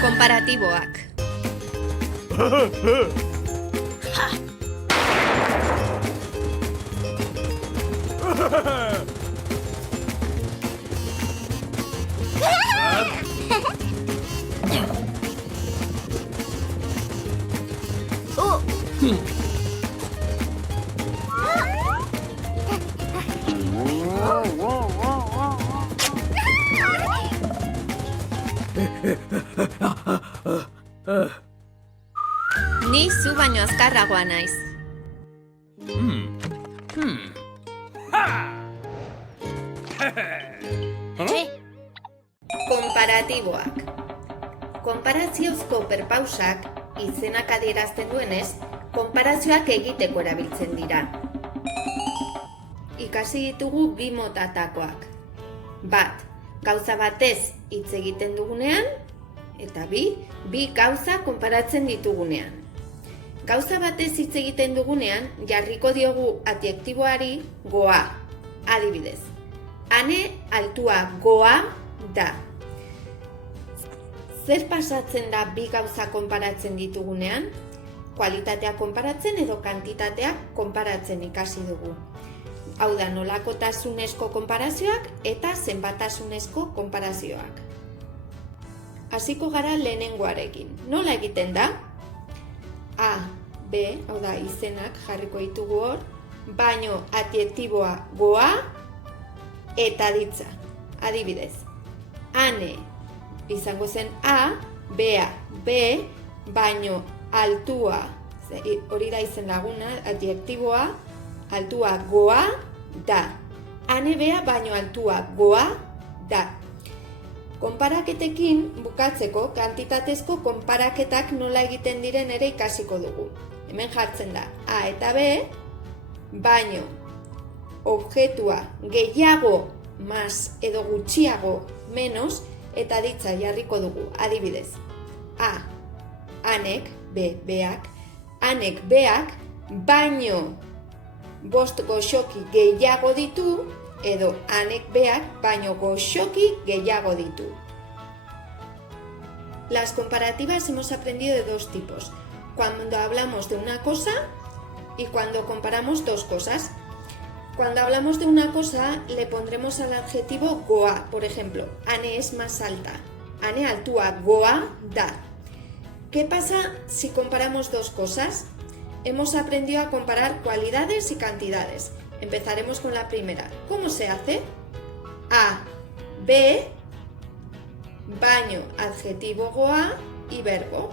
Konparatiboak. Ni zu baino azkarragoa naiz. Konparatiboak. Konparaziozko perpausak izenak adierazten duenez, konparazioak egiteko erabiltzen dira. Ikasi ditugu bi motatakoak. Bat, gauza batez hitz egiten dugunean, eta bi gauza konparatzen ditugunean. Gauza batez hitz egiten dugunean, jarriko diogu adjektiboari goa. Adibidez, ane altua goa da. Zer pasatzen da bi gauza konparatzen ditugunean? Kualitatea konparatzen edo kantitatea konparatzen ikasi dugu. Hau da, nolakotasunezko konparazioak eta zenbatasunezko konparazioak. Hasiko gara lehenengoarekin. Nola egiten da? A, B, hau da, izenak jarriko ditugu hor, baino adjektiboa goa eta ditza. Adibidez, ane izango zen A, bea, B, baino altua, hori da izen laguna, adjektiboa, altua goa da. Ane bea baino altua goa da. Konparaketekin bukatzeko kantitatezko konparaketak nola egiten diren ere ikasiko dugu. Hemen jartzen da A eta B, baino objektua gehiago más edo gutxiago menos eta ditza jarriko dugu. Adibidez, A, anek, B, beak, anek beak, baino bost goxoki gehiago ditu, edo anek beak baino goxoki gehiago ditu. Las comparativas hemos aprendido de dos tipos. Cuando hablamos de una cosa y cuando comparamos dos cosas. Cuando hablamos de una cosa le pondremos al adjetivo goa. Por ejemplo, ane es más alta. Ane altua goa da. ¿Qué pasa si comparamos dos cosas? Hemos aprendido a comparar cualidades y cantidades. Empezaremos con la primera. ¿Cómo se hace? A, B, baño, adjetivo goa y verbo.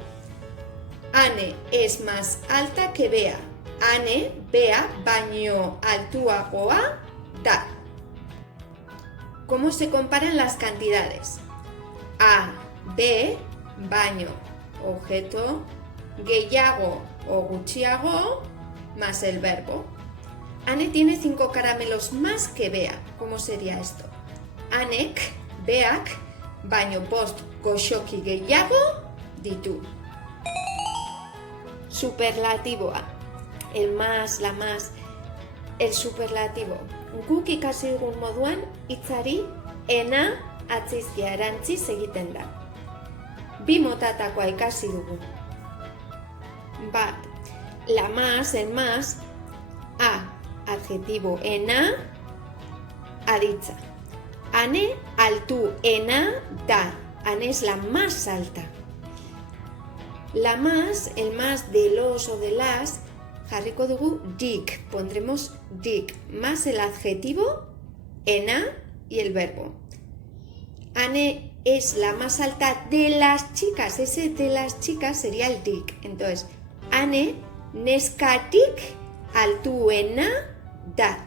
Ane es más alta que Bea. Ane, Bea, baño, altua goa, da. ¿Cómo se comparan las cantidades? A, B, baño, objeto, gehiago o gutxiago, más el verbo. Ane tiene 5 caramelos más que Bea. ¿Cómo sería esto? Anek, beak, baino bost goxoki gehiago ditu. Superlatiboa. El más, la más, el superlativo. Guk ikasi dugun moduan, hitzari ena atzizkia erantziz egiten da. Bi motatakoa ikasi dugu. Bat, la más, el más, A, adjetivo ena, aditza. Ane altu ena da. Ane es la más alta. La más, el más de los o de las, jarriko dugu dik. Pondremos dik más el adjetivo ena y el verbo. Ane es la más alta de las chicas. Ese de las chicas sería el dik. Entonces, ane neskatik altuena da.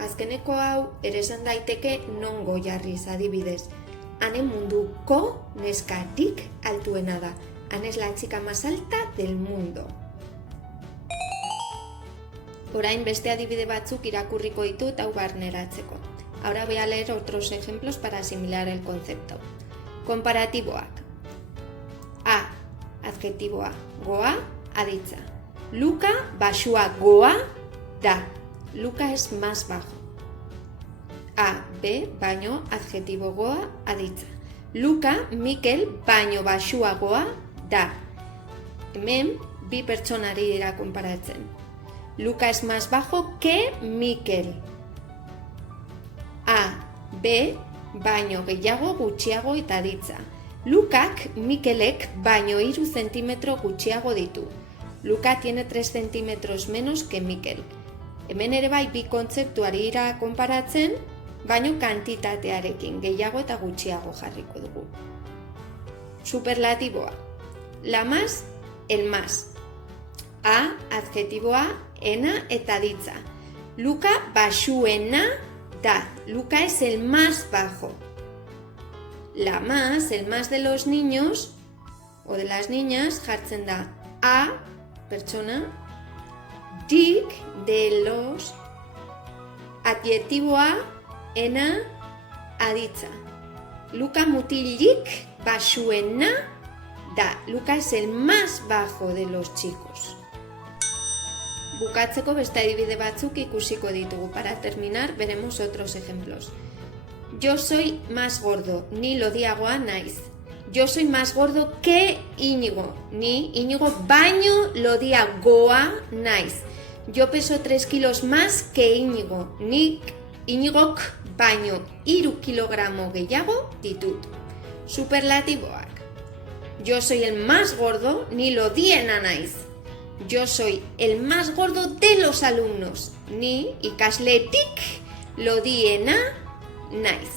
Azkeneko hau ere esan daiteke nongo jarriz, adibidez. Ane munduko neskatik altuena da. Ane es la chica más alta del mundo. Orain beste adibide batzuk irakurriko ditut hau barneratzeko. Ahora voy a leer otros ejemplos para asimilar el concepto. Komparatiboak. A, adjetiboa, goa, aditza. Luka baxua goa da. Luka es más bajo. A, B, baino adjetibogoa aditza. Luka, Mikel, baino baxuagoa da. Hemen, bi pertsonari dira konparatzen. Luka es más bajo que Mikel. A, B, baino gehiago, gutxiago eta aditza. Lukak, Mikelek, baino 3 zentimetro gutxiago ditu. Luka tiene 3 centímetros menos que Mikel. Hemen ere bai bi kontzeptuari dira konparatzen, baino kantitatearekin gehiago eta gutxiago jarriko dugu. Superlatiboa. La más, el más. A, adjetiboa, ena eta aditza. Luka baxuena da. Luka es el más bajo. La más, el más de los niños o de las niñas jartzen da a, pertsona, dik, de los, adjetiboa, ena, aditza. Luka mutilik baxuena da. Luka es el más bajo de los chicos. Bukatzeko beste adibide batzuk ikusiko ditugu. Para terminar, veremos otros ejemplos. Yo soy más gordo, ni lodiagoa naiz. Yo soy más gordo que Íñigo, ni Íñigo baino lodiagoa naiz. Yo peso 3 kilos más que Íñigo, ni Íñigok baino 3 kilogramo gehiago ditut. Superlatiboak. Yo soy el más gordo, ni lodiena naiz. Yo soy el más gordo de los alumnos, ni ikasletik lodiena naiz.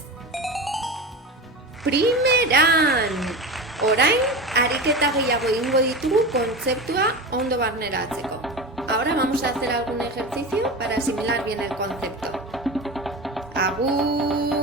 Primeran! Orain, ariketa gehiago egingo ditugu kontzeptua ondo barneratzeko. Ahora vamos a hacer algún ejercicio para asimilar bien el concepto. ¡Agur!